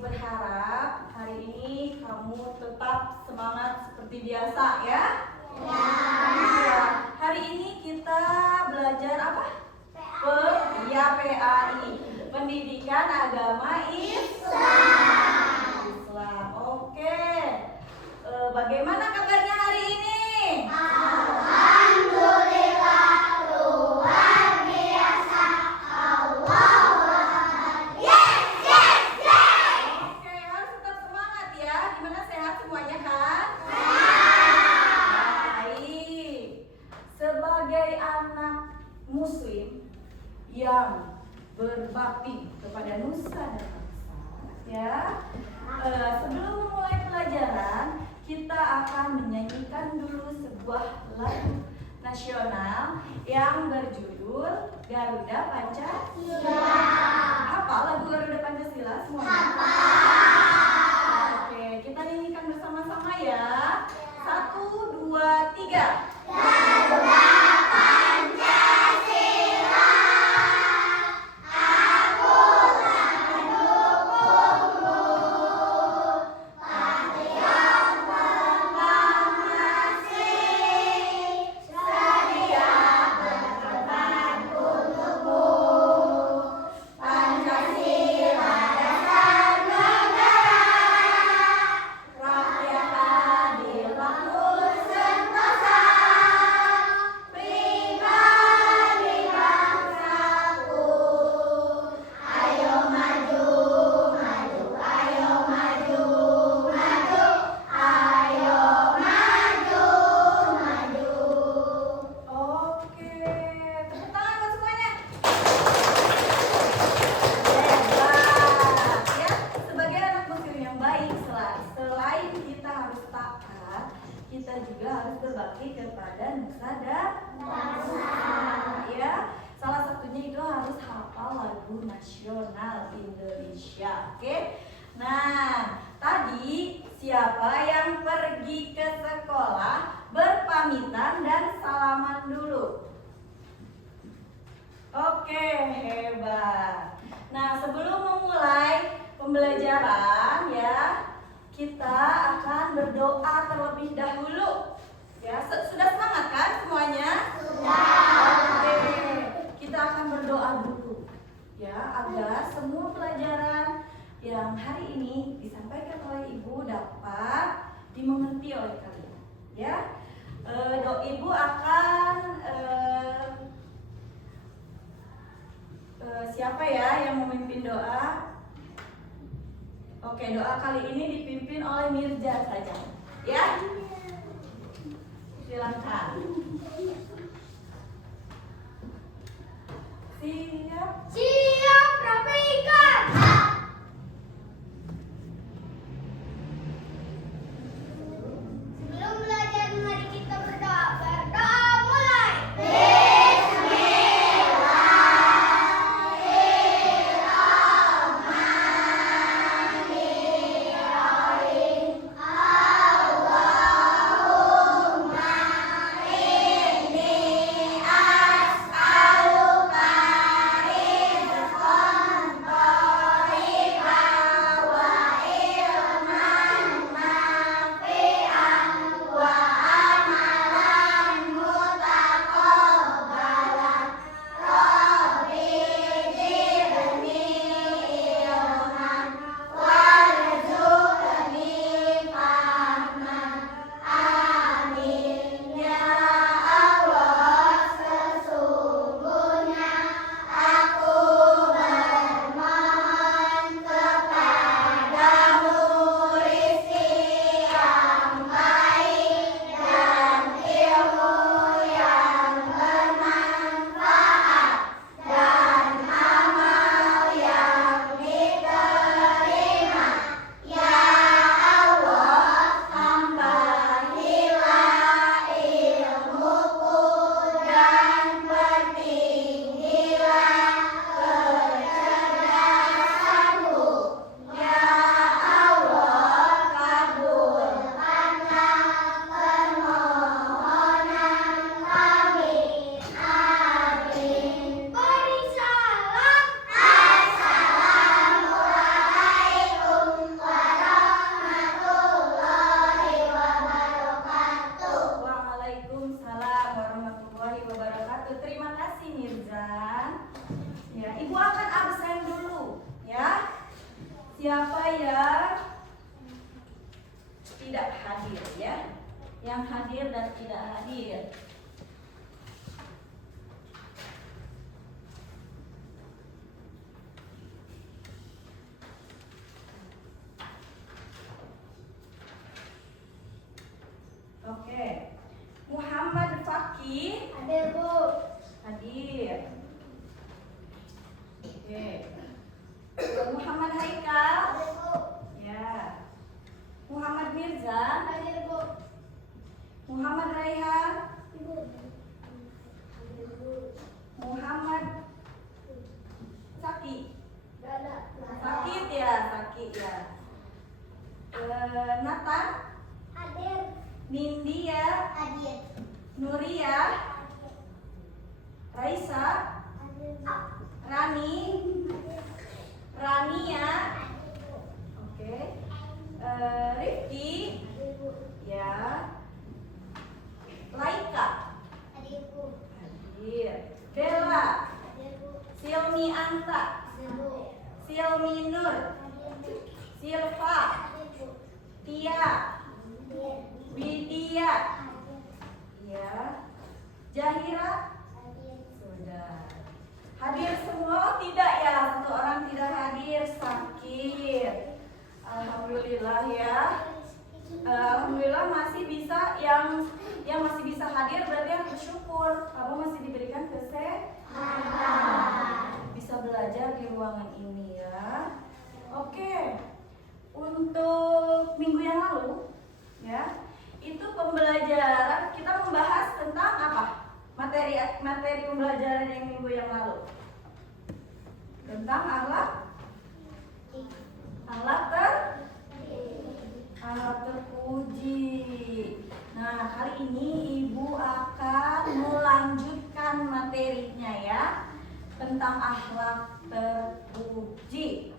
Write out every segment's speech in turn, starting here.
berharap hari ini kamu tetap semangat seperti biasa ya. Ya. Hari ini kita belajar apa? PAI, Pendidikan Agama Islam. Oke. Bagaimana kabarnya hari ini? Alhamdulillah, luar biasa. Allah. Yes. Oke, harus tetap semangat ya. Gimana, sehat semuanya kan? Baik. Sebagai anak muslim yang berbakti kepada nusa dan bangsa, ya. Sebelum memulai pelajaran, kita akan menyanyikan dulu sebuah lagu nasional yang berjudul Garuda Pancasila. Hafal lagu Garuda Pancasila semuanya? Oke, kita nyanyikan bersama-sama ya. 1, 2, 3. Garuda Pancasila, aku mendukungmu. Patriot proklamasi, sedia berkorban untukmu. Pancasila dasar negara, rakyat adil makmur sentosa, pribadi bangsaku. Ayo maju, maju, ayo maju, maju, ayo maju, maju. Oke, tepuk tangan buat semuanya. Hebat ya. Sebagai anak muslim yang baik, selain kita harus taat, kita juga harus berbakti kepada nusa dan bangsa. Ya, salah satunya itu harus hafal lagu nasional Indonesia. Oke. Nah, tadi siapa yang pergi ke sekolah berpamitan dan salaman dulu? Oke, hebat. Nah, sebelum memulai pembelajaran ya, kita akan berdoa terlebih dahulu. Ya, sudah semangat kan semuanya? Oke, kita akan berdoa dulu ya, agar semua pelajaran yang hari ini disampaikan oleh Ibu dapat dimengerti oleh kalian. Ya, Ibu akan siapa ya yang memimpin doa? Oke, doa kali ini dipimpin oleh Mirza saja. Ya, silakan. Siap. Siap, rapikan. Sebelum belajar, mari kita berdoa. Berdoa mulai. Bismillahirrahmanirrahim. Allahumma inni as'aluka Siapa yang tidak hadir ya? Yang hadir dan tidak hadir. Oke. Muhammad Fakih Hadir, Bu. hadir. Oke. Muhammad Haikal. Hadir, Bu. Ya. Muhammad Mirza. Hadir, Bu. Muhammad Raihan. Ibu. Hadir, Bu. Muhammad Saki. Dada. Sakit ya, sakit ya. Nathan. Hadir. Nindya. Hadir. Nuria. Raisa. Hadir. Rani. Rania. Oke. Rifki. Hadir, Bu. Ya. Laika. Hadir, Bu. Hadir. Bella. Hadir, Bu. Silmi Anta. Hadir, Bu. Silmi Nur. Hadir, Bu. Silva. Hadir, Bu. Tia. Hadir. Widya. Hadir. Ya. Jahira. Hadir. Sudah. Hadir semua? Oh, tidak ya, satu orang tidak hadir, sakit. Alhamdulillah ya. Alhamdulillah masih bisa yang masih bisa hadir berarti yang bersyukur. Kamu masih diberikan kesehatan. Bisa belajar di ruangan ini ya. Oke. Untuk minggu yang lalu ya, itu pembelajaran kita membahas tentang apa? Materi pembelajaran yang minggu yang lalu tentang alat terpuji. Nah, kali ini Ibu akan melanjutkan materinya ya, tentang akhlak terpuji.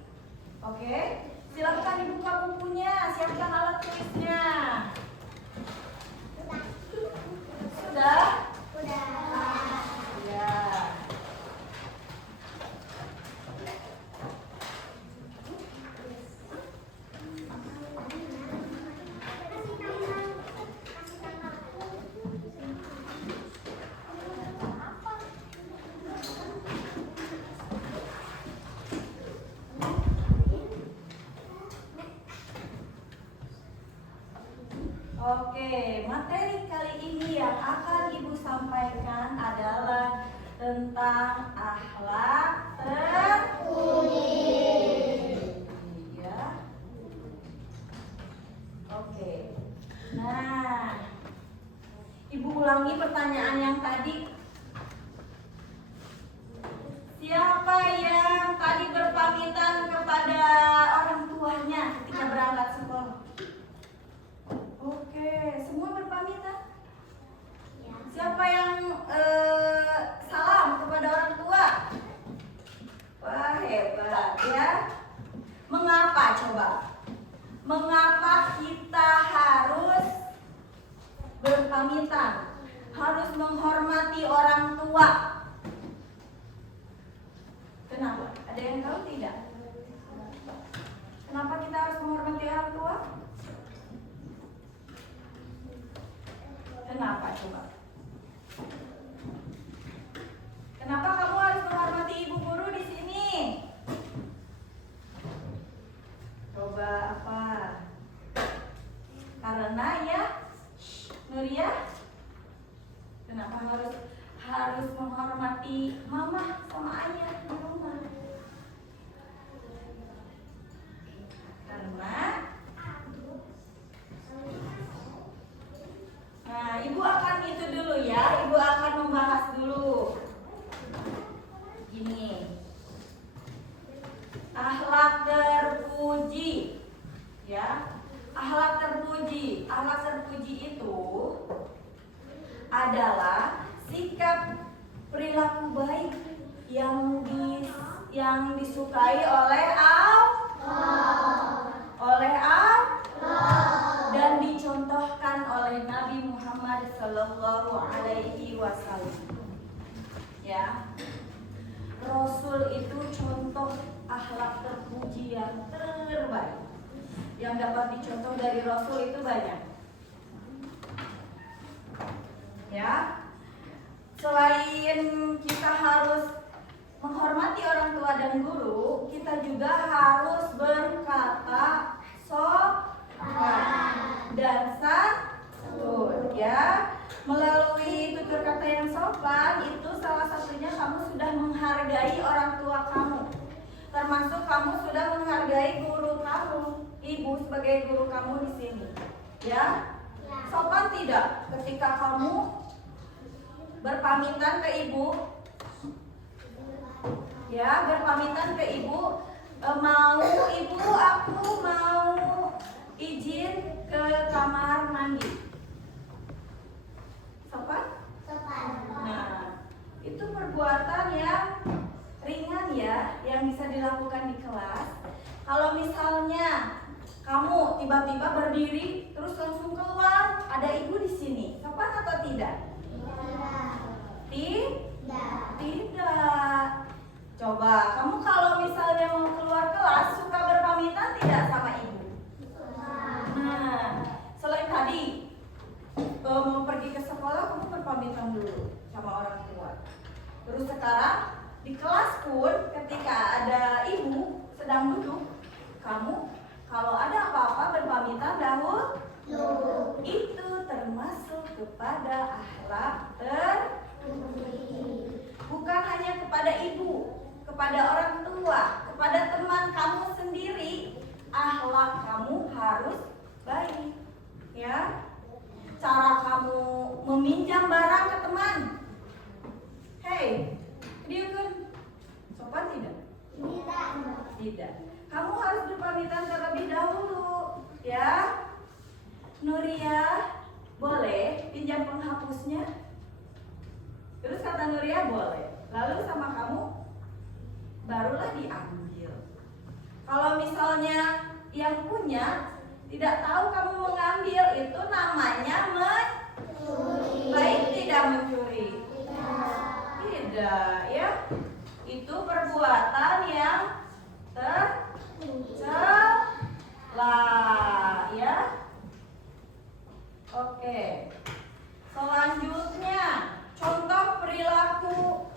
Oke, silakan dibuka bukunya, siapkan alat tulisnya. Sudah? Ya. Oke, materi kali ini yang akan Ibu sampaikan adalah tentang akhlak terpuji. Ya. Oke. Nah, Ibu ulangi pertanyaan yang tadi. Siapa yang tadi berpamitan kepada orang tuanya ketika berangkat sekolah? Oke, semua berpamitan. Siapa yang salam kepada orang tua? Wah, hebat ya. Mengapa coba? Mengapa kita harus berpamitan? Harus menghormati orang tua? Kenapa? Ada yang tahu tidak? Kenapa kita harus menghormati orang tua? Kenapa coba? Kenapa kamu harus menghormati ibu guru di sini? Coba apa? Karena ya, Nuria, kenapa harus menghormati mama sama ayah di rumah? Karena nah, Ibu akan itu dulu ya. Ibu akan membahas dulu. Gini. Akhlak terpuji. Ya. Akhlak terpuji. Akhlak terpuji itu adalah sikap perilaku baik yang disukai oleh dan dicontohkan oleh Nabi Muhammad Sallallahu Alaihi Wasallam. Ya, Rasul itu contoh akhlak terpuji yang yang dapat dicontoh dari Rasul itu banyak. Ya, selain kita harus menghormati orang tua dan guru, kita juga harus berkata sopan dan santun. Ya, melalui tutur kata yang sopan itu salah satunya kamu sudah menghargai orang tua kamu. Termasuk kamu sudah menghargai guru kamu, ibu sebagai guru kamu di sini. Ya, sopan tidak ketika kamu berpamitan ke ibu? Ya, berpamitan ke ibu, mau ibu, aku mau izin ke kamar mandi. Sopan? Sopan. Nah, itu perbuatan yang ringan ya, yang bisa dilakukan di kelas. Kalau misalnya kamu tiba-tiba berdiri terus langsung keluar, ada ibu di sini, sopan atau tidak? Tidak. Coba kamu kalau misalnya mau keluar kelas suka berpamitan tidak sama ibu? Nah, selain tadi mau pergi ke sekolah kamu berpamitan dulu sama orang tua. Terus sekarang di kelas pun ketika ada ibu sedang duduk, kamu kalau ada apa-apa berpamitan dahulu. Itu termasuk kepada akhlak bukan hanya kepada ibu, kepada orang tua, kepada teman kamu sendiri, akhlak kamu harus baik. Ya, cara kamu meminjam barang ke teman, hey, dia kan sopan tidak? Tidak. Kamu harus berpamitan terlebih dahulu, ya. Nuria, boleh pinjam penghapusnya? Terus kata Nuria boleh. Lalu sama kamu barulah diambil. Kalau misalnya yang punya tidak tahu kamu mengambil, itu namanya mencuri. Baik tidak mencuri? Tidak, ya. Itu perbuatan yang tercela, ya. Oke. Selanjutnya, contoh perilaku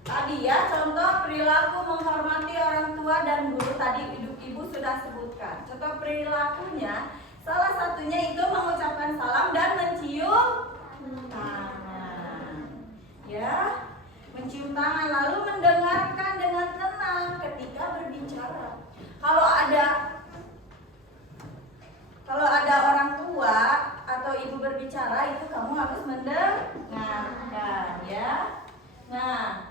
tadi ya, contoh perilaku menghormati orang tua dan guru tadi ibu sudah sebutkan. Contoh perilakunya salah satunya itu mengucapkan salam dan mencium tangan. Ya, mencium tangan lalu mendengarkan dengan tenang ketika berbicara. Kalau ada orang tua atau ibu berbicara itu kamu harus mendengarkan, ya. Nah,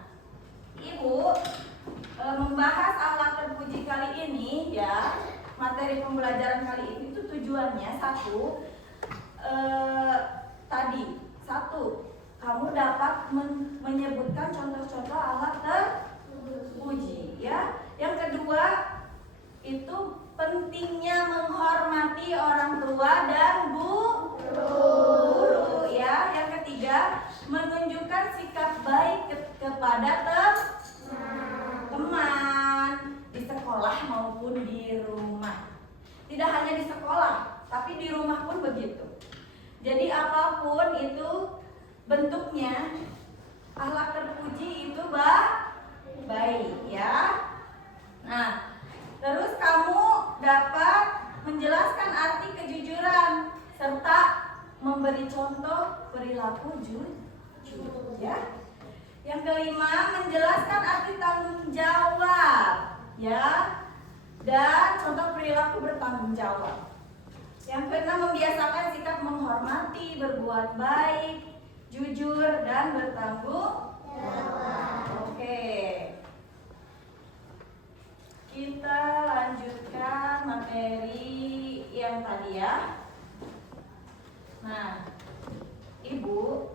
ibu membahas akhlak terpuji kali ini, ya. Materi pembelajaran kali ini itu tujuannya satu, kamu dapat menyebutkan contoh-contoh akhlak terpuji, ya. Yang kedua, itu pentingnya menghormati orang tua dan guru, ya. Yang ketiga, menunjukkan sikap baik kepada teman di sekolah maupun di rumah. Tidak hanya di sekolah, tapi di rumah pun begitu. Jadi apapun itu bentuknya, akhlak terpuji itu baik, ya. Nah, terus kamu dapat menjelaskan arti kejujuran serta memberi contoh perilaku jujur, ya. Yang kelima, menjelaskan arti tanggung jawab, ya, dan contoh perilaku bertanggung jawab. Yang keenam, membiasakan sikap menghormati, berbuat baik, jujur, dan bertanggung jawab. Oke. Kita lanjutkan materi yang tadi, ya. Nah, ibu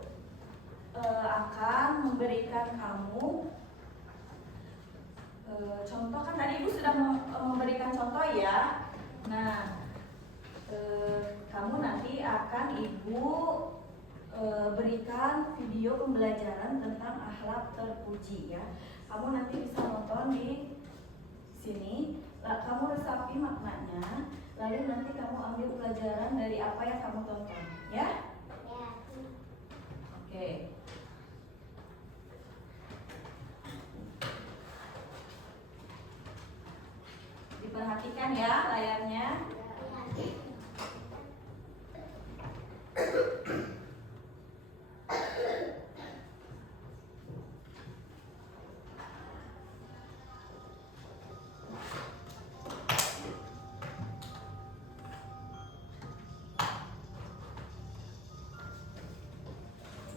akan memberikan kamu contoh. Kan tadi ibu sudah memberikan contoh, ya. Nah, kamu nanti akan ibu berikan video pembelajaran tentang akhlak terpuji, ya. Kamu nanti bisa nonton di sini. Kamu resapi maknanya, lalu nanti kamu ambil pelajaran dari apa yang kamu tonton, ya? Ya. Oke. Diperhatikan ya layarnya.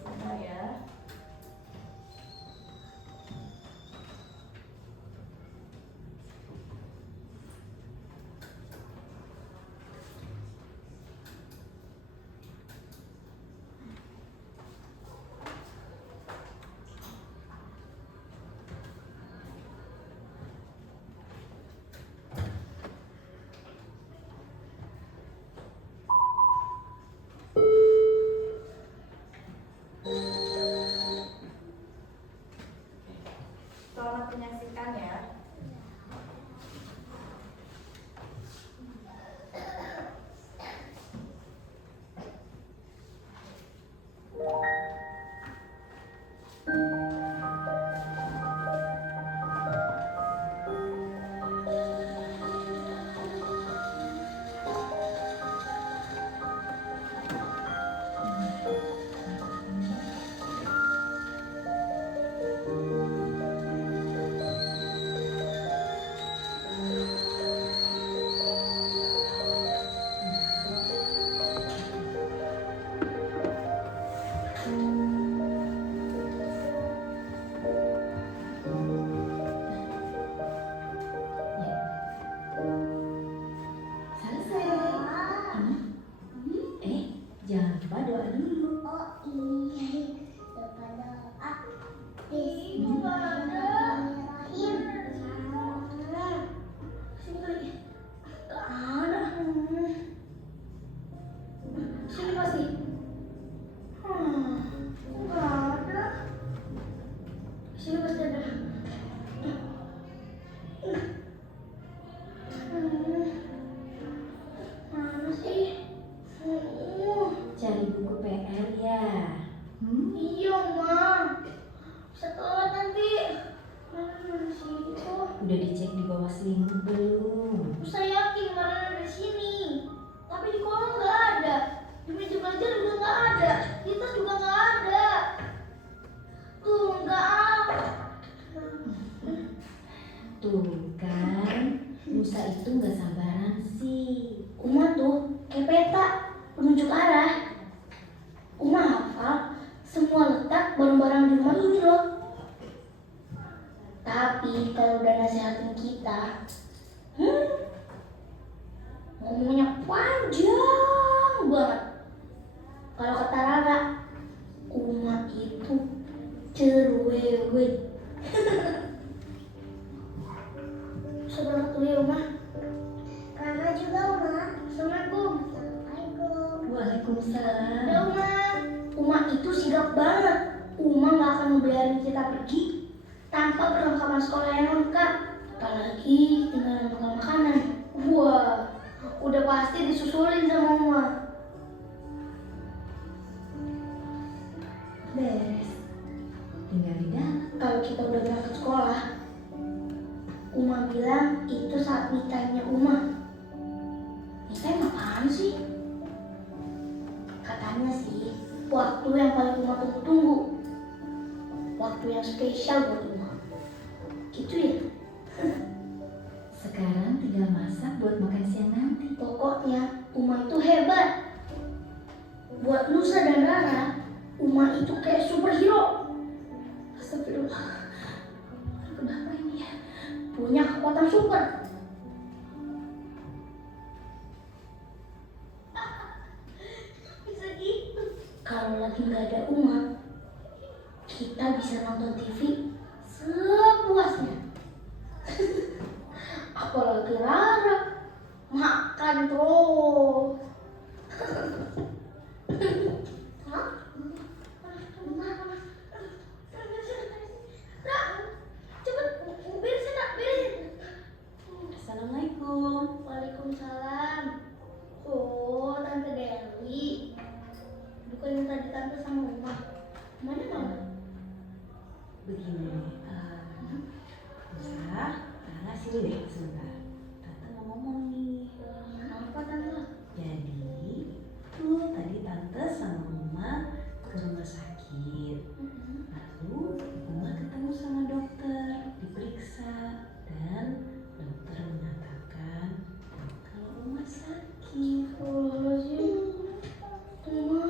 Benar ya. Selamat menyaksikan ya. Jangan lupa doa dulu. Oh iya. Kepada Bismillahirrahmanirrahim. Sini kali. Gak ada. Sini masih. Gak ada. Sini pasti ada. Mana sih? Cari buku PR ya. Iya, Ma. Bisa telat nanti. Mana sih itu? Udah dicek di bawah selimut belum? Saya yakin kemarin ada di sini. Tapi di kolong nggak ada. Di meja belajar juga nggak ada. Di tas juga nggak ada. Tuh, nggak ada. Tuh kan, Musa itu nggak sabaran sih. Uma tuh kayak peta penunjuk arah. Uma hafal semua letak barang-barang di rumah ini loh. Tapi kalau udah nasihatin kita, ngomongnya panjang banget. Kalau kata Rara, Uma itu cerewet. Seberapa tuh ya Uma? Rara juga Uma. Assalamualaikum. Assalamualaikum. Waalaikumsalam. Udah Uma. Uma itu sigap banget. Uma gak akan membiarin kita pergi tanpa perlengkapan sekolah yang lengkap. Apalagi tinggal bekal makanan. Wah, udah pasti disusulin sama Uma. Beres. Tinggal di dalam. Kalau kita udah berangkat sekolah, Uma bilang itu saat me time-nya Uma. Me time apaan sih? Katanya sih, waktu yang paling Uma tunggu-tunggu. Waktu yang spesial buat Uma. Gitu ya? Sekarang tinggal masak buat makan siang nanti. Pokoknya Uma itu hebat. Buat Nusa dan Rara, Uma itu kayak superhero. Astagfirullah. Kenapa ini ya? Punya kekuatan super. Bisa gitu. Kalau lagi nggak ada Uma, kita bisa nonton TV sepuasnya. Apalagi Rara makan terus. Hah? Cepet beresin, beresin. Assalamualaikum. Waalaikumsalam. Oh, Tante Dewi. Bukannya tadi Tante sama Uma. Umanya mana? Begini, Nusa, Rara sini deh sebentar. Tante mau ngomong nih. Apa Tante? Jadi, tuh tadi Tante sama Uma ke rumah sakit. Lalu Uma ketemu sama dokter, diperiksa, dan dokter mengatakan kalau Uma sakit. Oh, sih. Uma.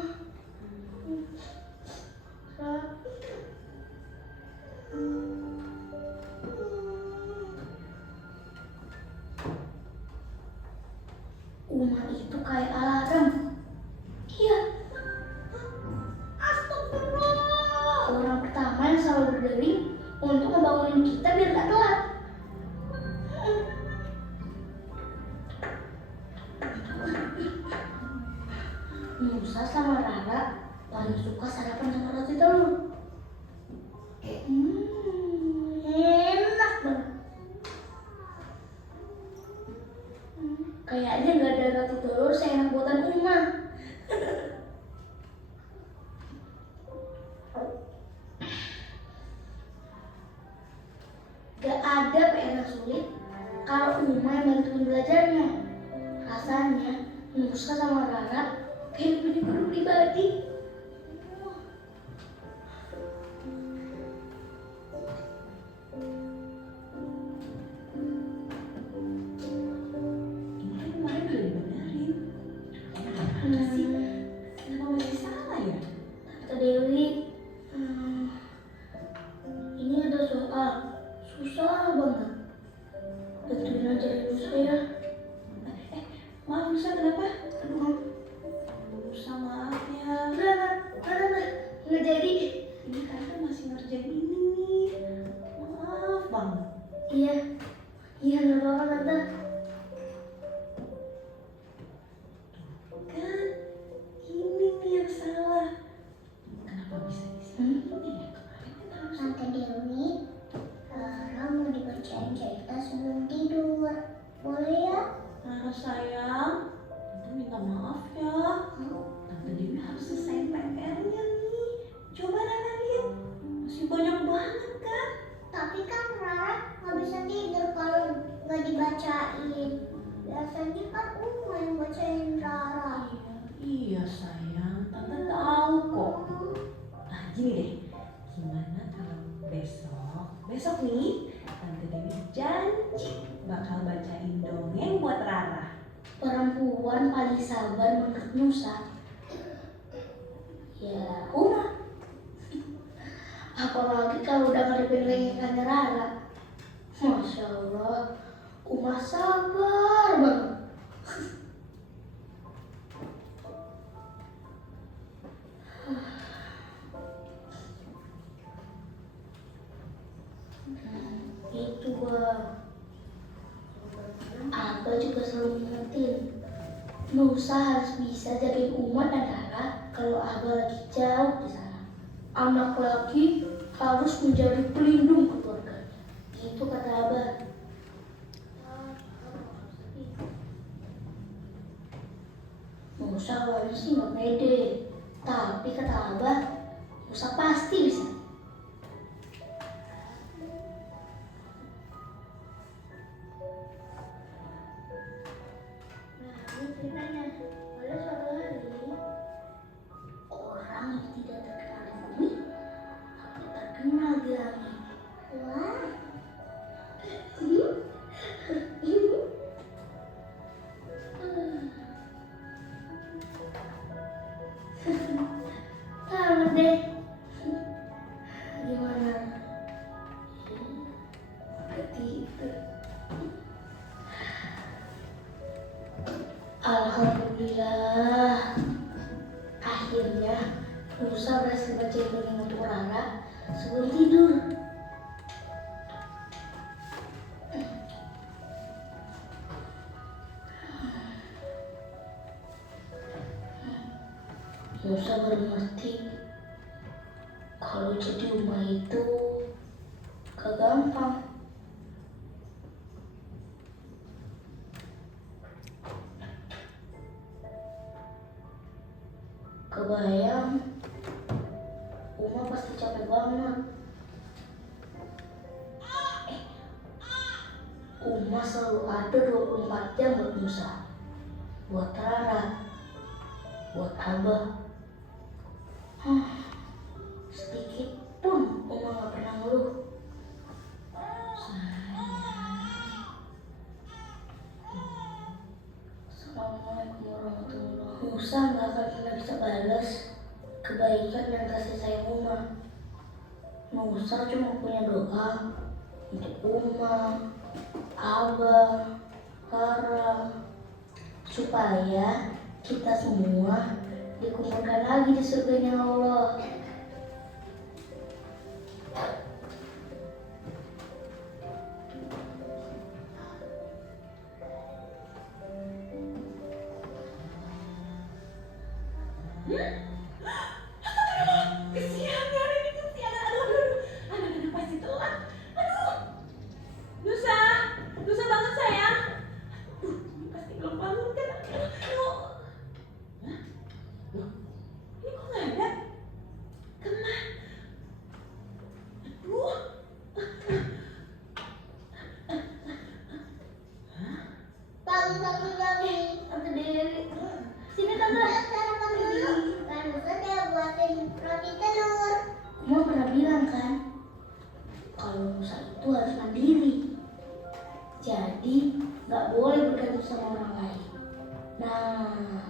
Uma itu kayak alarm. Iya. Astagfirullah. Orang pertama yang selalu berdiri untuk ngebangunin kita biar gak telat. Musa sama Rara paling suka sarapan sama roti telur. Enak banget. Kayaknya nggak ada roti telur seenak buatan Uma. Gak ada PR yang sulit kalau Uma yang bantuin belajarnya. Rasanya Musa sama Rara kayak punya guru pribadi. Ini kan kemarin udah dibenerin. Kenapa sih? Kenapa masih salah ya? Tante Dewi, ini ada soal susah banget. Bantuin ajarin Musa ya. Maaf Nusa, kenapa? Aduh, Nusa maaf ya. Nggak jadi. Ini Tante masih ngerjain ini nih. Maaf banget. Iya nggak apa-apa Tante. Kan ini nih yang salah. Kenapa bisa di sini ya? Kemarin kan harus Tante Dewi, Rara mau dibacain cerita sebelum tidur. Boleh ya? Rara sayang, Tante minta maaf ya. Tante Dewi harus selesaiin PR-nya nih. Coba Rara lihat, masih banyak banget kan? Tapi kan Rara nggak bisa tidur kalau nggak dibacain. Biasanya kan Uma yang bacain Rara. Iya sayang, Tante tahu kok. Nah gini deh, gimana kalau besok nih Tante Dewi janji bakal bacain dongeng buat Rara. Perempuan paling sabar menurut Musa. Ya Uma. Apalagi kalau udah ngadepin lengengannya Rara. Masya Allah, Uma sabar banget. Itu Bang. Abah juga selalu ngingetin, Musa harus bisa jagain Uma dan Rara kalau Abah lagi jauh di sana. Anak laki harus menjadi pelindung keluarganya. Gitu kata Abah. Musa awalnya sih nggak pede, tapi kata Abah, Musa pasti bisa. Nah, ini ceritanya. Pada suatu hari, orang yang tidak terkenal di bumi, tapi terkenal di langit. Wah, Selamat deh. Gimana? Ketidur. Alhamdulillah. Akhirnya Musa berhasil baca dongeng untuk Rara sebelum tidur. Musa baru ngerti kalau jadi Uma itu gak gampang. Kebayang, Uma pasti capek banget. Uma selalu ada 24 jam buat Nusa, buat Rara, buat Abah. Sedikit pun Uma gak pernah ngeluh. Assalamualaikum warahmatullahi wabarakatuh. Nusa gak akan pernah bisa balas kebaikan dan kasih sayang Uma. Nusa cuma punya doa untuk Uma, Abah, Rara, supaya kita semua dikumpulkan lagi di surganya Allah. Kesiangan ini, kesiangan. Aduh, pasti telat. Aduh, Nusa bangun sayang. Ini pasti belum bangun kan? Aduh. Hah? Loh, ini kok nggak ada? Kemana? Aduh. Bangun. Tante Dewi, sini tante. Sarapan dulu. Kan Nusa udah buatin roti telur. Uma pernah bilang kan, kalau Nusa itu harus mandiri. Jadi nggak boleh bergantung sama orang lain. Nah,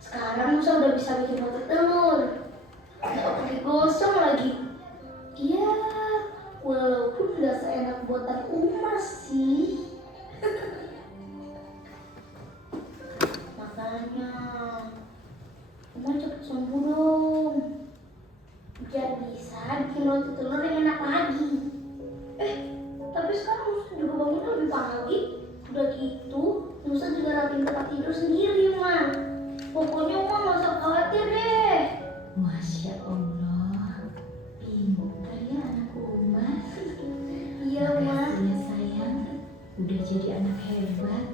sekarang Nusa udah bisa bikin roti telur. Nggak pakai gosong lagi. Iya, walaupun nggak seenak buatan Uma sih. Makanya Uma cepet sembuh dong, biar bisa bikin roti telur yang enak lagi. Tapi sekarang Nusa juga bangun lebih pagi. Udah gitu, Nusa juga rapiin tempat tidur sendiri, Ma. Pokoknya Uma nggak usah khawatir deh. Masya Allah, pintar ya anak Uma. Iya, Ma. Makasih ya sayang, udah jadi anak hebat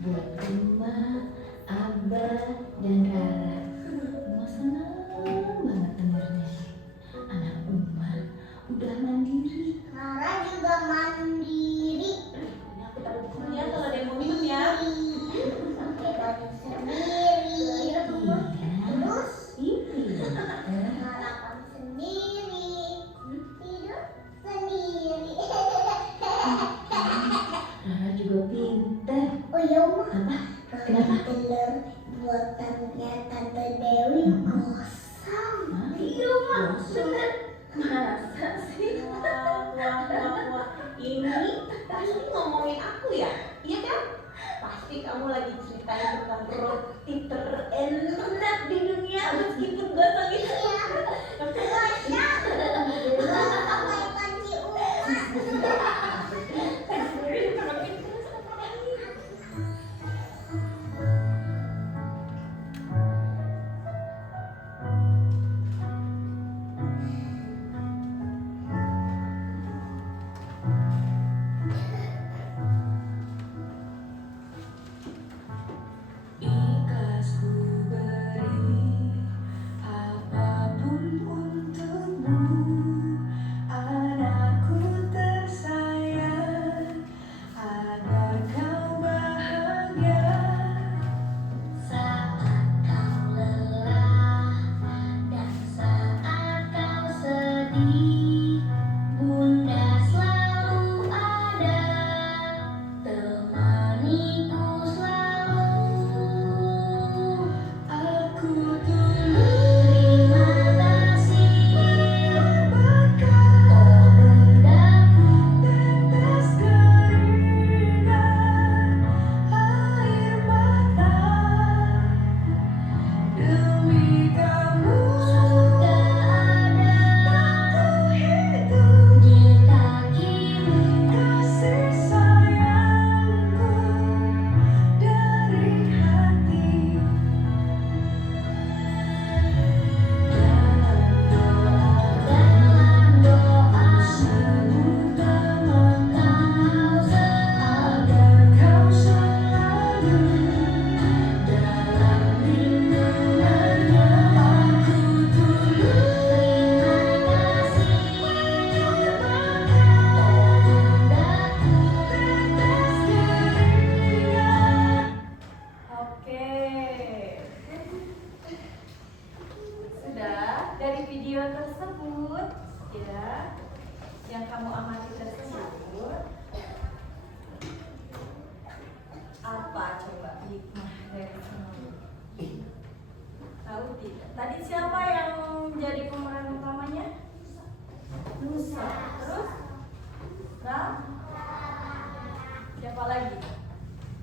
buat Uma, Abah, dan Rara. Uma senang banget dengarnya. Anak Uma udah mandiri. Rara juga mandiri. Ini aku taruh di sini ya kalau ada yang mau minum ya. Pakai baju sendiri. Iya. Terus Ini. sarapan sendiri. Tidur sendiri. Rara juga pintar. Oh iya, Uma. Apa? Roti Kenapa? telur buatannya Tante Dewi kosong. Hah? Iya, Ma. Bener. Masa sih? Wah. Ini pasti ngomongin aku ya? Iya kan? Pasti kamu lagi ceritain tentang roti terenak di dunia meskipun gosong itu. Iya. Apa yang panci Uma?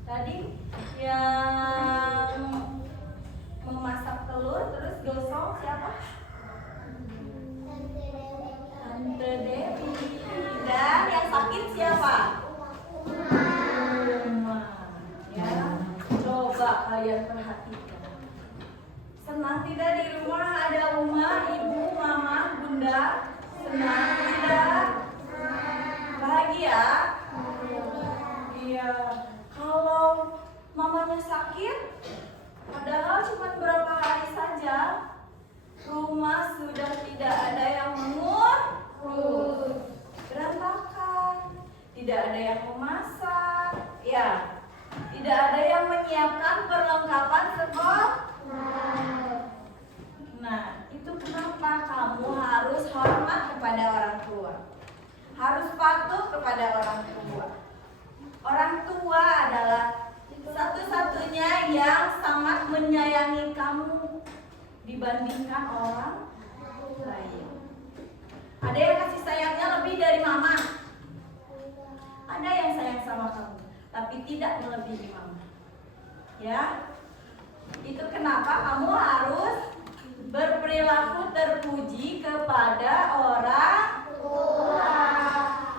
Tadi yang memasak telur terus gosong siapa? Tante Dewi. Dan yang sakit siapa? Uma. Ya, coba kalian perhatikan. Senang tidak di rumah ada Uma, ibu, mama, bunda? Senang tidak? Bahagia? Iya. Kalau mamanya sakit, padahal cuma berapa hari saja, rumah sudah tidak ada yang mengurus, berantakan, tidak ada yang memasak, ya, tidak ada yang menyiapkan perlengkapan sekolah. Nah, itu kenapa kamu harus hormat kepada orang tua, harus patuh kepada orang tua. Orang tua adalah satu-satunya yang sangat menyayangi kamu dibandingkan orang lain. Ada yang kasih sayangnya lebih dari mama. Ada yang sayang sama kamu, tapi tidak melebihi mama. Ya, itu kenapa kamu harus berperilaku terpuji kepada orang tua.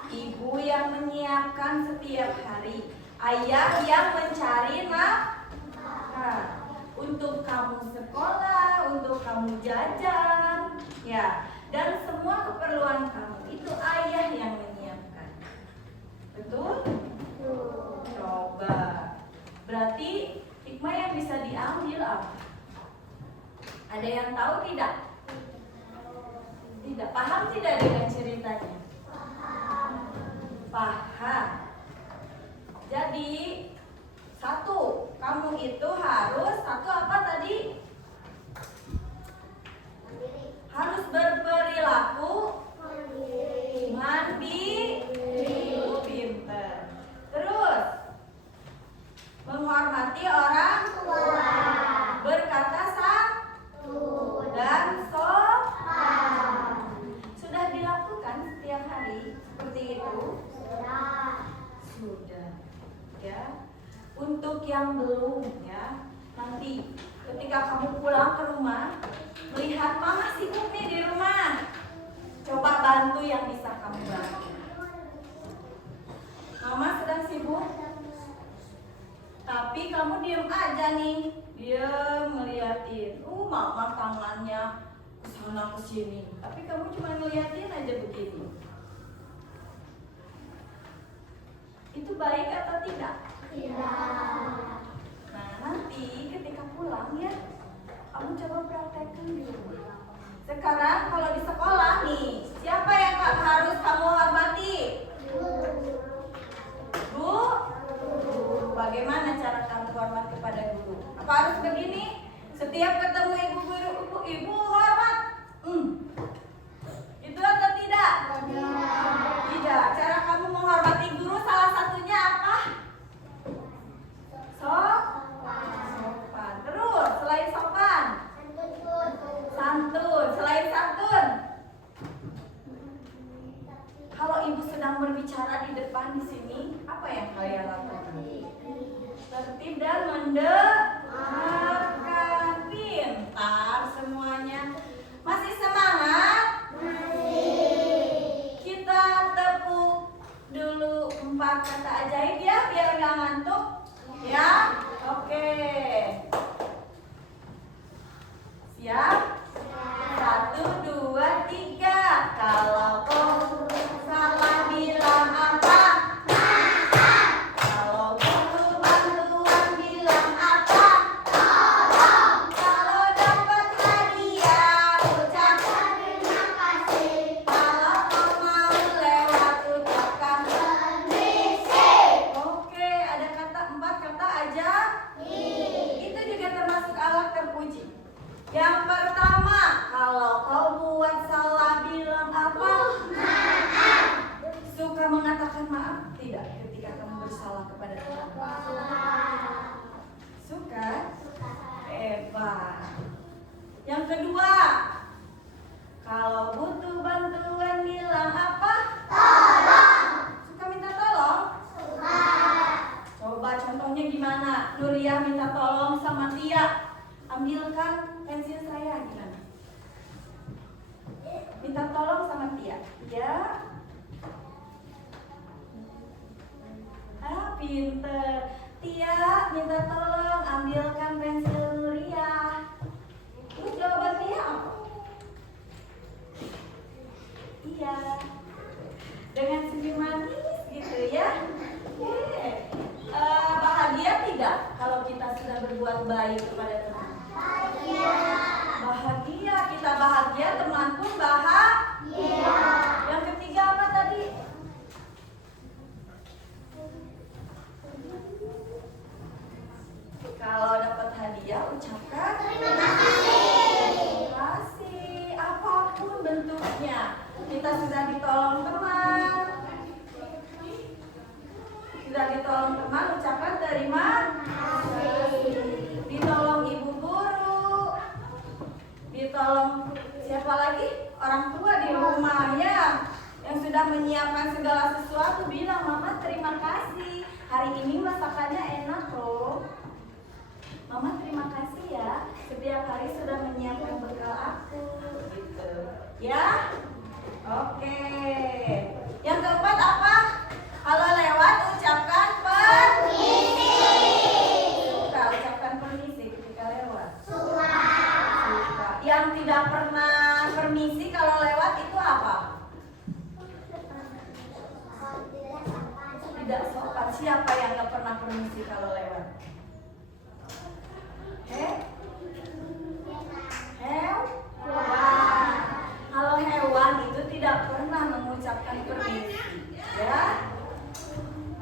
Ibu yang menyiapkan setiap hari, ayah yang mencari nafkah untuk kamu sekolah, untuk kamu jajan, ya, dan semua keperluan kamu itu ayah yang menyiapkan. Betul? Coba. Berarti hikmah yang bisa diambil apa? Ada yang tahu tidak? Tidak. Paham tidak dengan ceritanya? Paham. Jadi satu, kamu itu harus satu apa tadi? Harus berperilaku mandiri, pintar. Terus menghormati orang tua, berkata santun dan sopan. Sudah dilakukan setiap hari seperti itu? Sudah. Ya. Untuk yang belum, ya, nanti ketika kamu pulang ke rumah melihat mama sibuk nih di rumah, coba bantu yang bisa kamu bantu. Mama sedang sibuk, tapi kamu diem aja nih, diem ngeliatin. Mama tangannya kesana kesini, tapi kamu cuma ngeliatin aja begini. Itu baik atau tidak? Tidak. Nah, nanti ketika pulang ya, kamu coba praktekkan di rumah. Sekarang kalau di sekolah nih, siapa yang harus kamu hormati? Bu? Bagaimana cara kamu hormat kepada guru? Apa harus begini? Setiap ketemu ibu guru, ibu hormat. Itu atau tidak? Tidak. Cara kamu menghormati guru salah satunya apa? Sopan. Terus selain sopan, santun. Selain santun, kalau ibu sedang berbicara di depan di sini, apa yang kalian lakukan? Tertib dan mendengarkan. Pintar semuanya. Masih semangat? Masih. Kita tepuk dulu 4 kata ajaib ya, biar nggak ngantuk. Ya, oke. Siap? 1, 2, 3. Kalau kau salah bilang apa? Kalau butuh bantuan bilang apa? Kalau dapat hadiah ucapkan terima kasih. Kalau kau mau lewat ucapkan permisi. Oke, ada 4 kata aja. Itu juga termasuk alat terpuji. Yang pertama, kalau kau buat salah bilang apa? Maaf. Suka mengatakan maaf tidak ketika kamu bersalah kepada Tuhan? Suka? Hebat. Yang kedua, kalau butuh bantuan bilang apa? Tolong. Suka minta tolong? Suka. Coba contohnya gimana? Nuria minta tolong sama Tia, ambilkan pensil saya, gimana? Minta tolong sama Tia, ya. Pinter. Tia minta tolong ambilkan pensil Nuria. Terus jawaban Tia apa? Iya. Dengan senyum manis gitu ya. Bahagia tidak kalau kita sudah berbuat baik kepada teman? Bahagia. Kita bahagia, teman pun bahagia. Yang ketiga apa tadi? Kalau dapat hadiah, ucapkan terima kasih. Apapun bentuknya. Kita sudah ditolong teman. Ucapkan terima kasih. Ditolong ibu guru. Ditolong siapa lagi? Orang tua di rumah ya. Yang sudah menyiapkan segala sesuatu, bilang, Mama terima kasih. Hari ini masakannya enak loh. Mama terima kasih ya, setiap hari sudah menyiapkan bekal aku, gitu. Ya, oke. Yang keempat apa? Kalau lewat ucapkan permisi. Suka ucapkan permisi ketika lewat. Suka. Yang tidak pernah permisi kalau lewat itu apa? Tidak sopan. Siapa yang nggak pernah permisi kalau lewat? Hewan. Kalau hewan itu tidak pernah mengucapkan permisi, ya.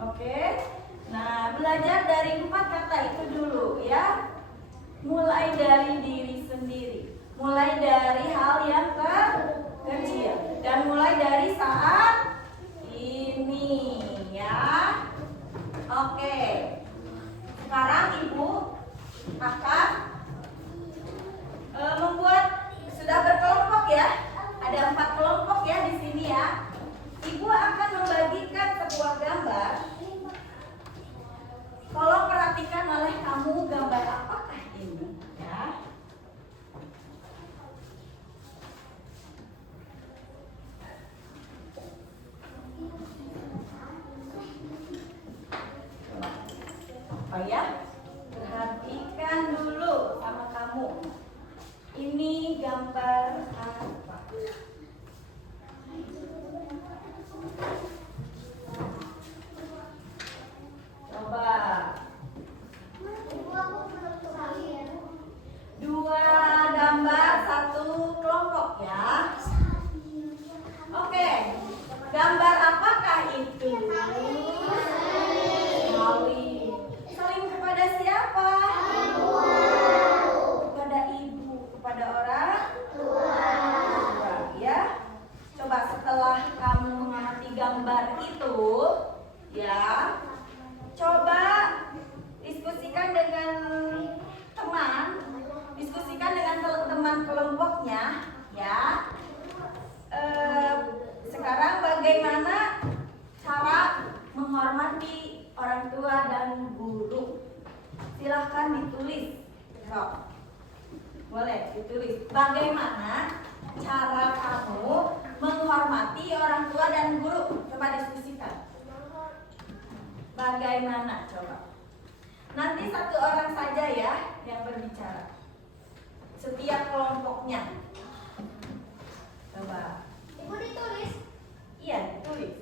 Oke. Nah, belajar dari 4 kata itu dulu, ya. Mulai dari diri sendiri, mulai dari hal yang kecil, dan mulai dari saat ini, ya. Oke. Sekarang Ibu akan membuat, sudah berkelompok ya, ada 4 kelompok ya di sini ya. Ibu akan membagikan sebuah gambar. Tolong perhatikan oleh kamu gambar apakah ini ya. Oh ya, perhatikan dulu sama kamu. Ini gambar apa? Coba. 2 gambar 1 kelompok ya. Oke. Gambar apakah itu? Saling. Saling kepada siapa? Kepada ibu, kepada orang tua. Ya. Coba setelah kamu mengamati gambar itu, ya, coba diskusikan dengan teman, diskusikan dengan teman kelompoknya, ya. Sekarang bagaimana cara menghormati orang tua dan guru? Silahkan ditulis. So, boleh ditulis. Bagaimana cara kamu menghormati orang tua dan guru? Coba diskusikan. Bagaimana coba? Nanti 1 orang saja ya yang berbicara. Setiap kelompoknya. Coba. Ibu ditulis. Iya, ditulis.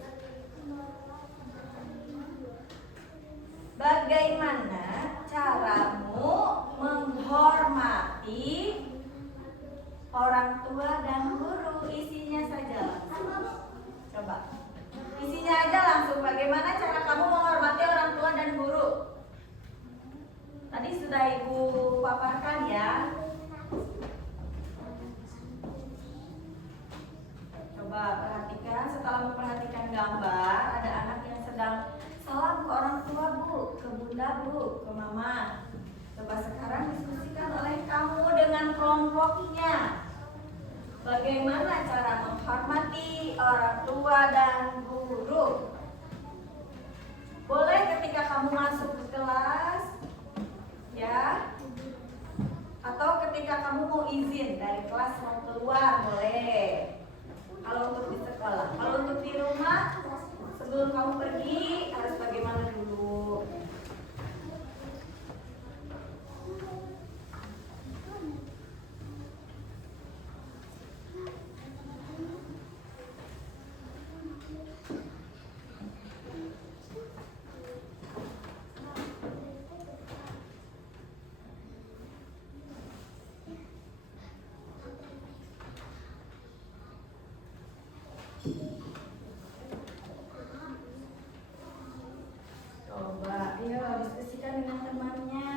Bagaimana caramu menghormati orang tua dan guru? Isinya saja langsung. Coba. Isinya aja langsung. Bagaimana cara kamu menghormati orang tua dan guru? Tadi sudah Ibu paparkan ya. Coba perhatikan, setelah memperhatikan gambar, ada anak yang sedang salam ke orang tua, Bu, ke bunda, Bu, ke mama. Coba sekarang diskusikan oleh kamu dengan kelompoknya. Bagaimana cara menghormati orang tua dan guru? Boleh ketika kamu masuk ke kelas, ya. Atau ketika kamu mau izin dari kelas mau keluar, boleh. Kalau untuk di sekolah, kalau untuk di rumah, sebelum kamu pergi harus bagaimana dulu? Coba, ayo diskusikan dengan temannya.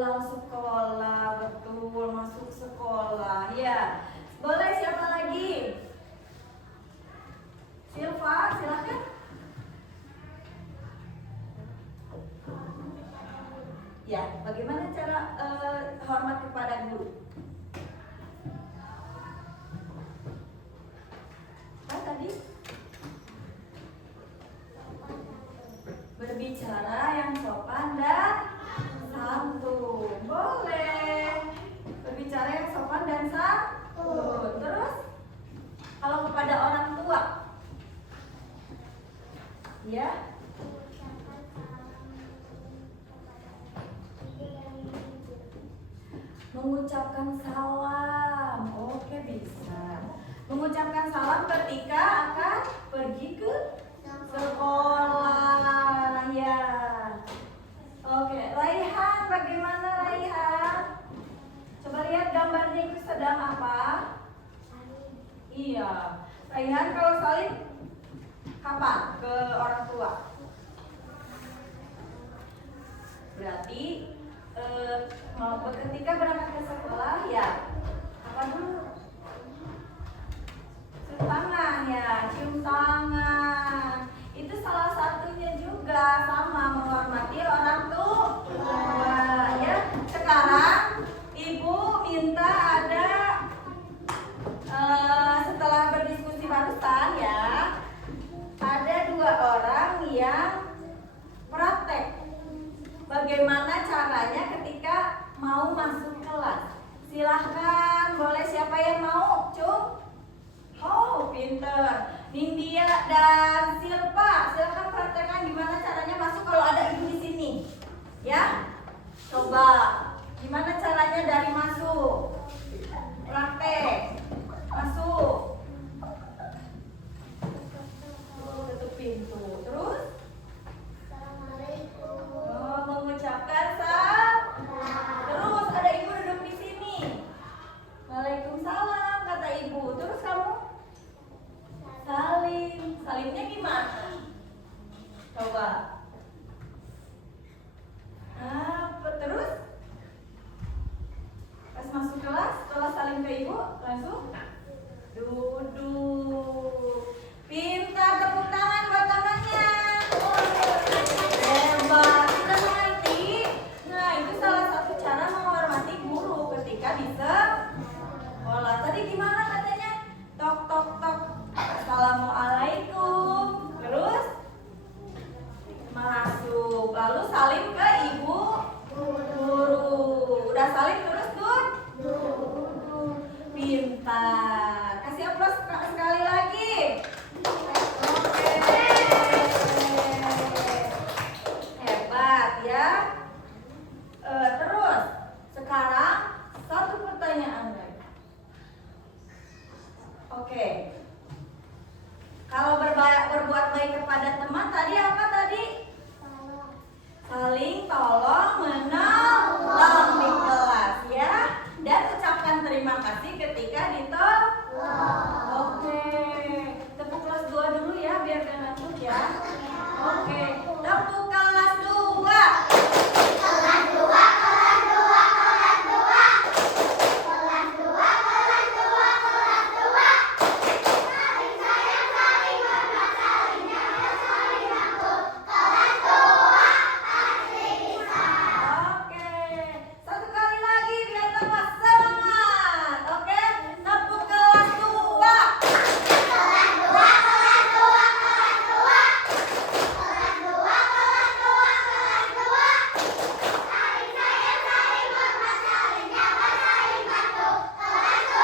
pulang sekolah, betul, masuk sekolah. Ya, boleh siapa lagi? Silva, silakan. Ya, bagaimana cara hormat kepada guru? Apa tadi? Berbicara yang sopan dan santun. Boleh. Berbicara yang sopan dan santun. Terus, kalau kepada orang tua, ya. Mengucapkan salam. Oke, bisa. Mengucapkan salam ketika akan pergi ke sekolah. Ya. Oke, Raihan, bagaimana Raihan? Coba lihat gambarnya itu sedang apa? Iya. Raihan kalau salim kapan ke orang tua? Berarti ketika berangkat ke sekolah ya apa dulu? Cium tangan ya, cium tangan. Itu salah satunya juga sama menghormati orang tua. Ya, sekarang ibu minta ada setelah berdiskusi barusan ya, ada 2 orang yang praktek. Bagaimana caranya ketika mau masuk kelas? Silahkan, boleh siapa yang mau? Cung? Oh, pinter. Nindya dan Silva, silahkan praktekkan gimana caranya masuk kalau ada ibu di sini. Ya? Coba, gimana caranya dari masuk? Praktek. Masuk. Tutup pintu. Terus? Mengucapkan salam. Terus ada ibu duduk di sini. Waalaikumsalam kata ibu. Terus kamu salim. Salimnya gimana? Coba. Terus pas masuk kelas, setelah salim ke ibu, langsung duduk. Pintar, tepuk tangan buat temannya. Hebat, kita mengerti. Nah, itu salah satu cara menghormati guru ketika di sekolah. Tadi gimana katanya? Tok tok tok. Assalamualaikum. Terus masuk, lalu salim ke ibu guru. Udah salim terus duduk. Pintar. Kasih aplaus sekali lagi. Oke. Hebat ya. Terus sekarang satu pertanyaan lagi. Oke. Kalau berbuat baik kepada teman tadi apa tadi? Saling tolong menolong di kelas ya. Dan ucapkan terima kasih ketika ditolong. Oke. Tepuk kelas 2 dulu ya biar gak ngantuk ya. Oke. Tepuk kelas 2. Kelas 2, kelas 2, kelas 2. Kelas 2, kelas 2, kelas 2. Saling sayang, saling hormat, saling jaga, saling rangkul. Kelas 2 pasti bisa. Oke. Satu kali lagi biar tambah semangat. Oke. Tepuk kelas 2. Kelas 2, kelas 2, kelas 2. Kelas 2, kelas 2, kelas 2. Saling sayang, saling hormat, saling jaga, saling bantu. Kelas 2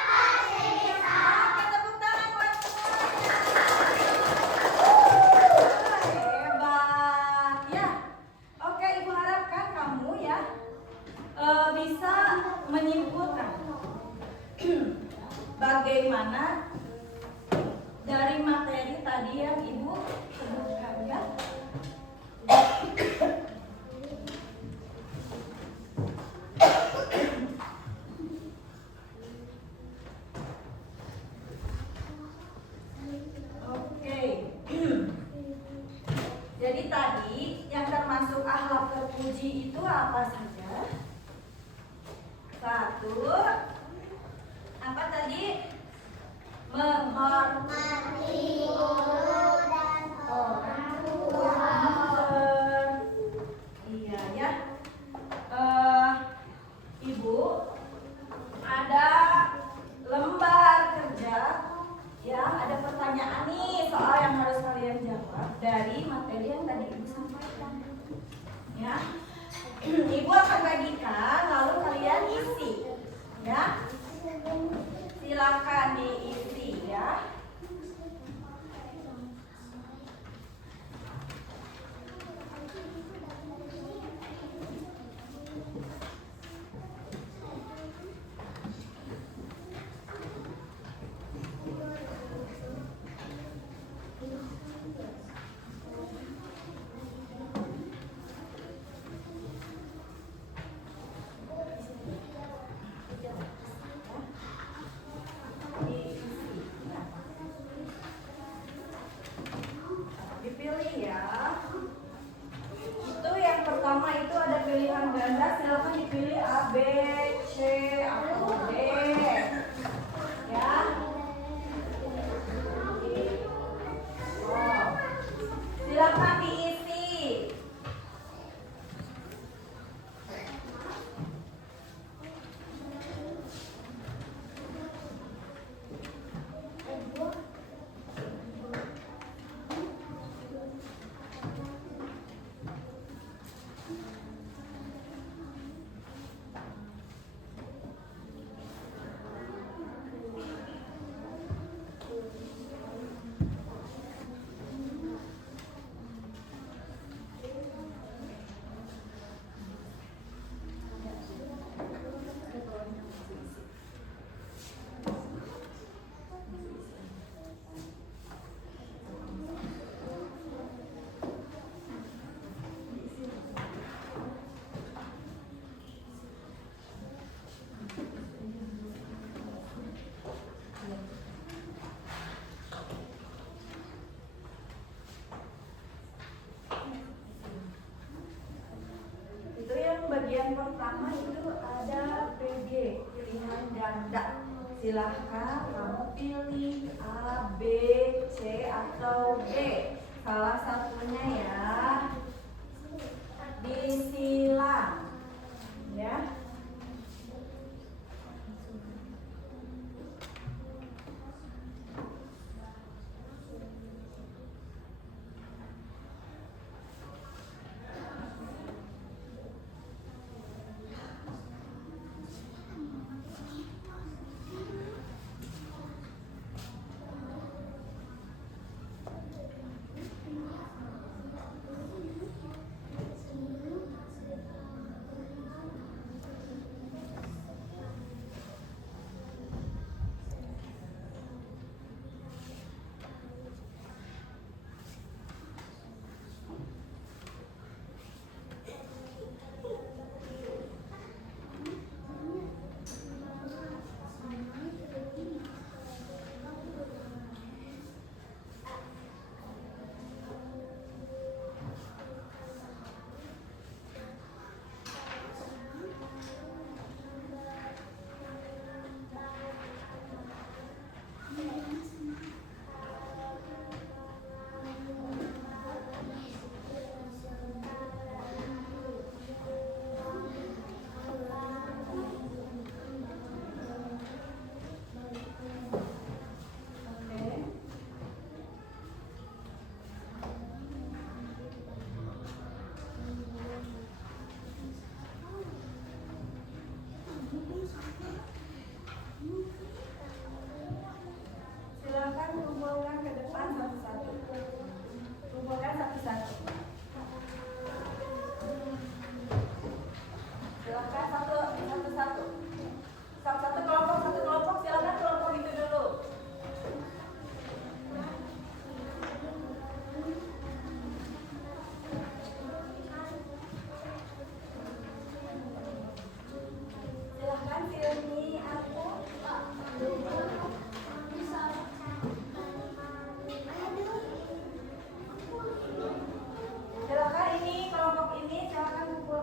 pasti bisa. Oke, tepuk tangan buat semuanya. Hebat ya. Oke, ibu harapkan kamu ya bisa menyimpulkan bagaimana dari materi tadi yang ibu sebutkan ya. Oke. Jadi tadi yang termasuk akhlak Puji itu apa saja? Satu, apa tadi? Menghormati guru dan orang tua. Iya ya. Ibu, ada lembar kerja ya, ada pertanyaan nih soal yang harus kalian jawab dari materi yang tadi Ibu sampaikan. Ya. Ibu akan bagikan lalu kalian isi. Ya. Silakan diisi ya. Dipilih ya. Itu yang pertama itu ada pilihan ganda, silakan dipilih A, B, C atau D. Ya. Oh. Silakan diisi. Itu yang bagian pertama itu ada PG, pilihan ganda. Silahkan kamu pilih A, B, C atau D. Salah satunya ya. Disilang. Ya. Silakan kumpulkan ke depan satu-satu. Kumpulkan satu-satu. Silakan satu-satu. Satu kelompok, silakan kelompok itu dulu. Silakan sini aku. Silakan ini kelompok ini silakan kumpul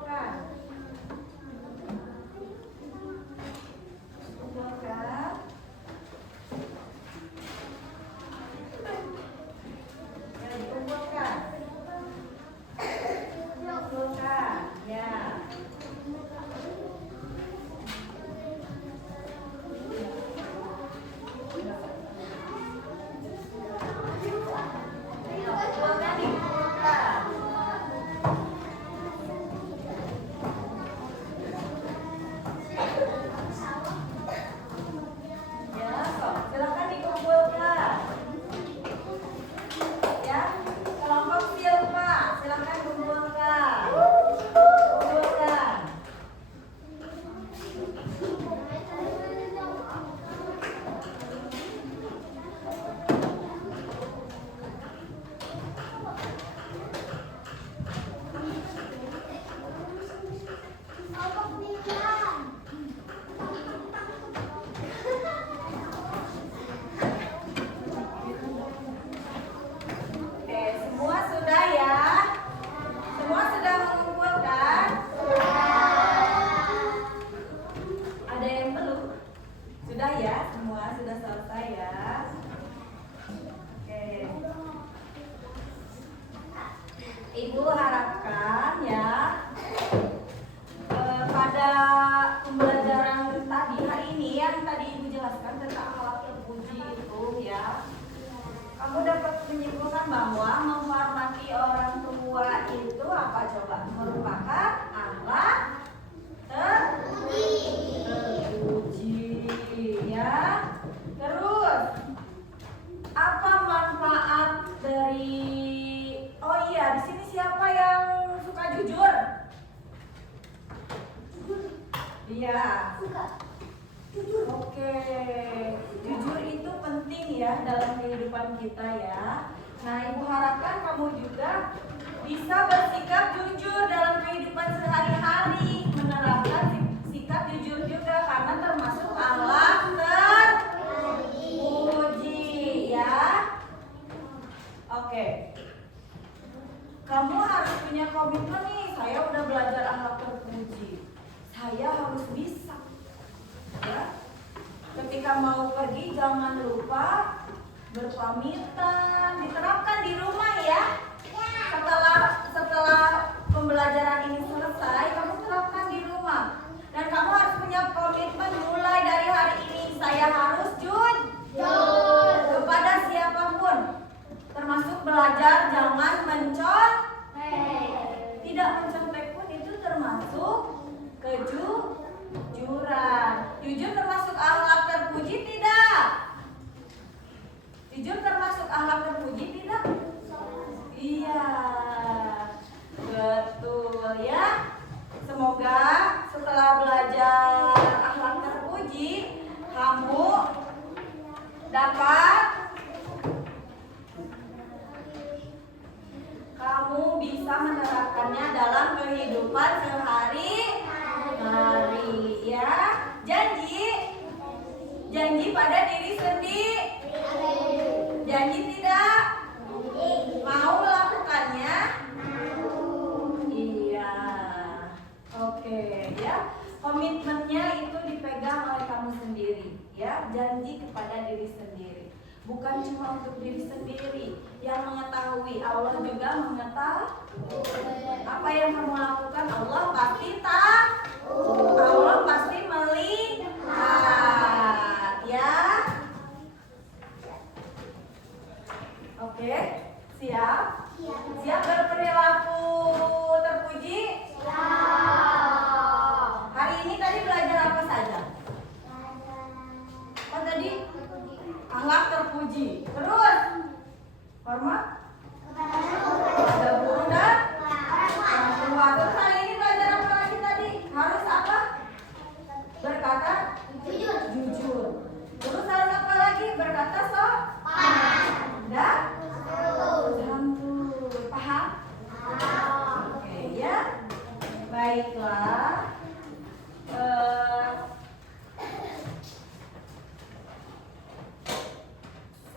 Iya. Oke, jujur itu penting ya dalam kehidupan kita ya. Nah, Ibu harapkan kamu juga bisa bersikap jujur dalam kehidupan sehari-hari, menerapkan sikap jujur juga karena termasuk akhlak terpuji ya. Oke. Kamu harus punya komitmen nih, saya udah belajar akhlak terpuji. Saya harus bisa. Ya. Ketika mau pergi jangan lupa berpamitan, diterapkan di rumah ya. Setelah pembelajaran ini selesai, kamu terapkan di rumah. Dan kamu harus punya komitmen mulai dari hari ini. Saya harus jujur kepada siapapun, termasuk belajar jangan mencontek. Tidak mencontek pun itu termasuk kejujuran. Jujur termasuk akhlak terpuji tidak? Jujur termasuk akhlak terpuji tidak? Iya, betul ya. Semoga setelah belajar akhlak terpuji, kamu bisa menerapkannya dalam kehidupan sehari-hari ya. Janji pada diri sendiri. Janji tidak? Mau melakukannya? Iya. Oke ya. Komitmennya itu dipegang oleh kamu sendiri ya. Janji kepada diri sendiri. Bukan cuma untuk diri sendiri yang mengetahui, Allah juga mengetahui. Apa yang kamu lakukan Allah pasti tahu. Allah pasti melihat ya. Oke, siap? Siap berperilaku terpuji? Hari ini tadi belajar apa saja? Apa tadi? Akhlak terpuji. Terus hormat ada guru dan orang tua. Terus hari ini belajar apa lagi tadi? Harus apa? Berkata jujur. Terus harus apa lagi? Berkata dan santun. Paham? Oke ya. Baiklah.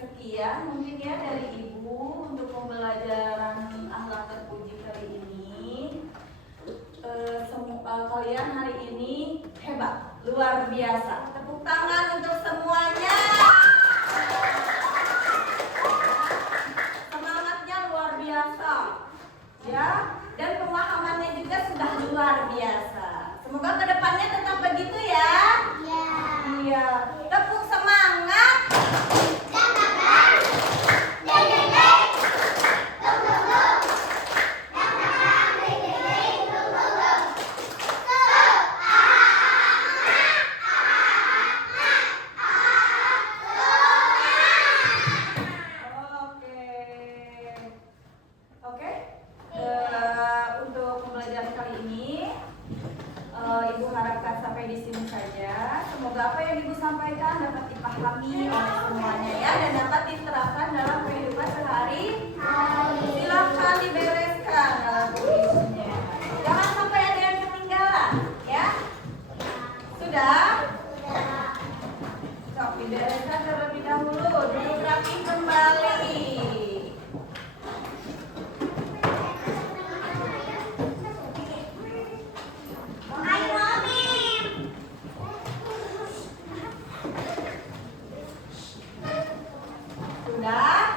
Sekian mungkin ya dari Ibu untuk pembelajaran akhlak terpuji kali ini. Kalian hari ini hebat, luar biasa. Tepuk tangan untuk semuanya. Semangatnya luar biasa, ya. Dan pemahamannya juga sudah luar biasa. Semoga kedepannya tetap begitu ya. Iya. Tepuk semangat. Untuk pembelajaran kali ini Ibu harapkan sampai di sini saja. Semoga apa yang Ibu sampaikan dapat dipahami oleh semuanya ya, dan dapat diterapkan dalam kehidupan sehari. Silakan dibereskan dalam tulisnya. Jangan sampai ada yang ketinggalan ya. Sudah? Sok dibereskan terlebih dahulu. Duduk rapi kembali. Sudah?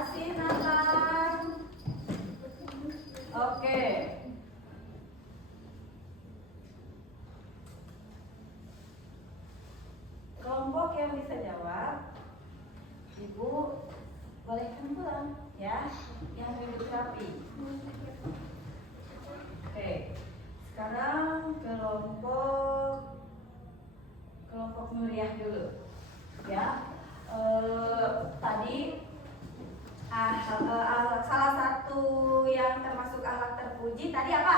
Makasih Nathan. Oke. Kelompok yang bisa jawab, Ibu bolehkan pulang ya, yang duduk rapi. Oke, sekarang kelompok Nuriyah dulu ya. Tadi salah satu yang termasuk akhlak terpuji tadi apa?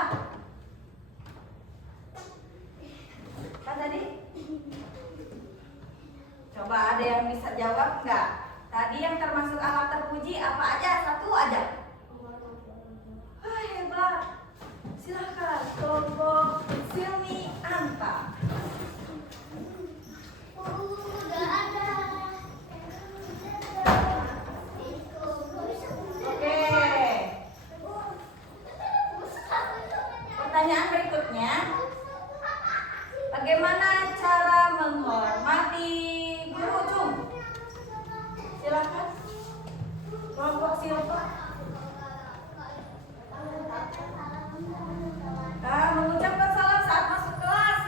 Apa tadi? Coba ada yang bisa jawab nggak? Tadi yang termasuk akhlak terpuji apa aja? Satu aja. Wah, hebat. Silakan kelompok Silmi Anta. Udah ada. Oke. Pertanyaan berikutnya. Bagaimana cara menghormati guru, Cung? Silakan. Kelompok Silva. Mengucapkan salam saat masuk kelas.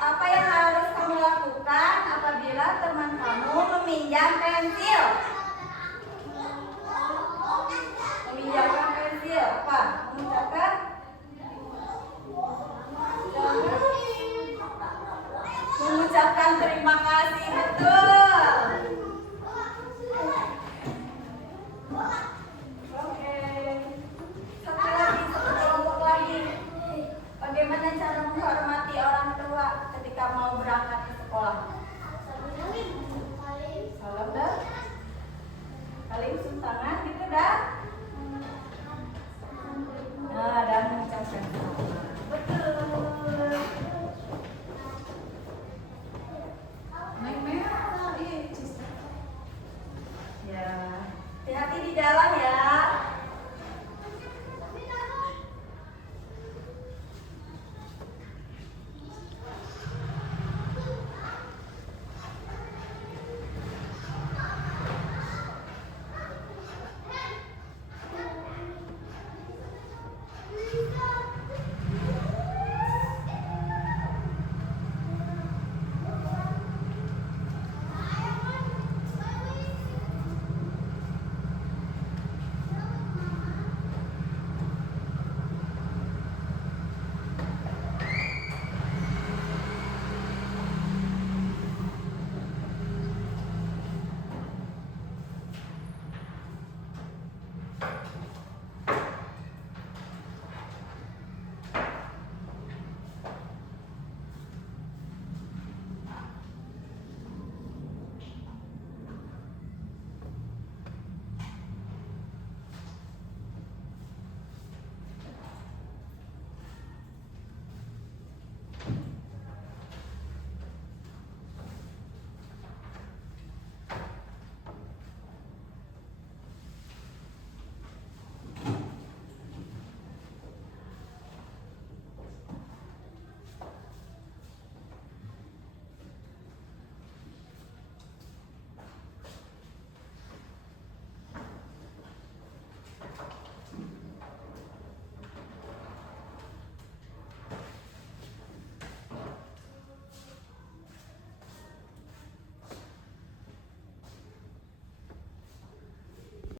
Apa yang harus kamu lakukan apabila teman kamu meminjam pensil?